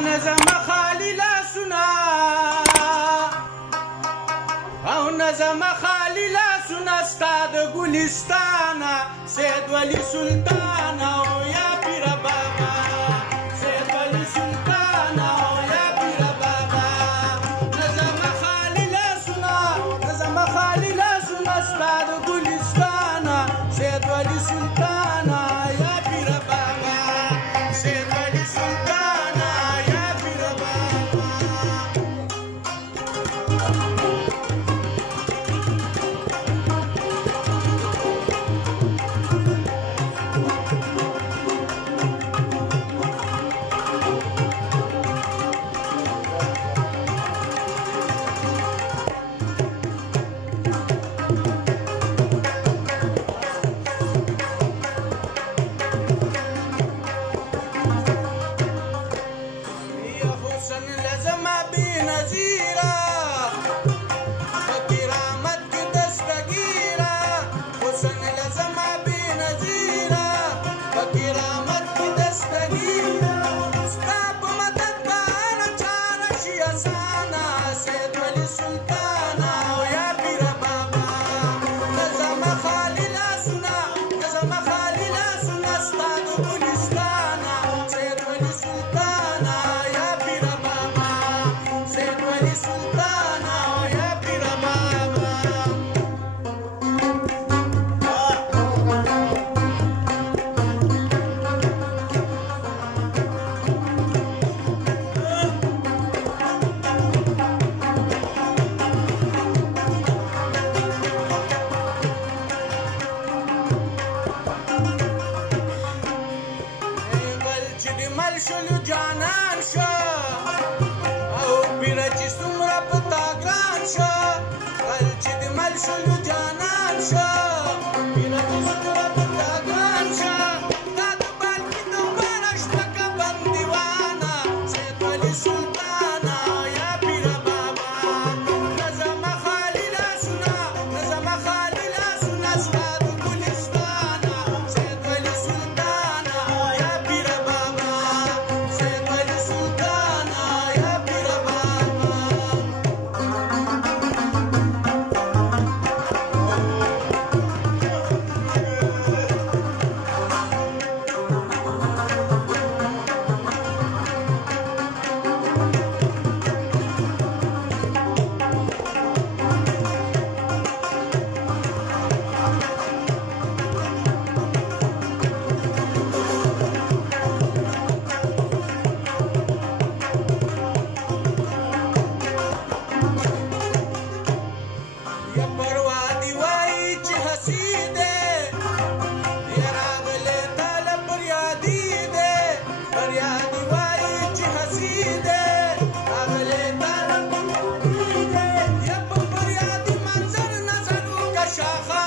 نظم خالی لاسونه او نظم خالی لاسونه ستا د ګلستانه سید ولی سلطان او یا پیر بابا سید ولی سلطان او یا پیر بابا نظم خالی لاسونه ستا د ګلستانه سید ولی سلطان یا پیر بابا سید ولی سلطان یا پیر بابا شلو جانان شو او پیر چې څومره په تا ګران شو بل چې د مل شلو جانان شو پیر چې څومره په تا ګران شو تا د بال کې د بارش پکه بندیوانه سید ولی سلطان یا پیر بابا نظم خالی لاسونه ستا د ګلستان سید ولی سلطان یا پیر بابا شاخ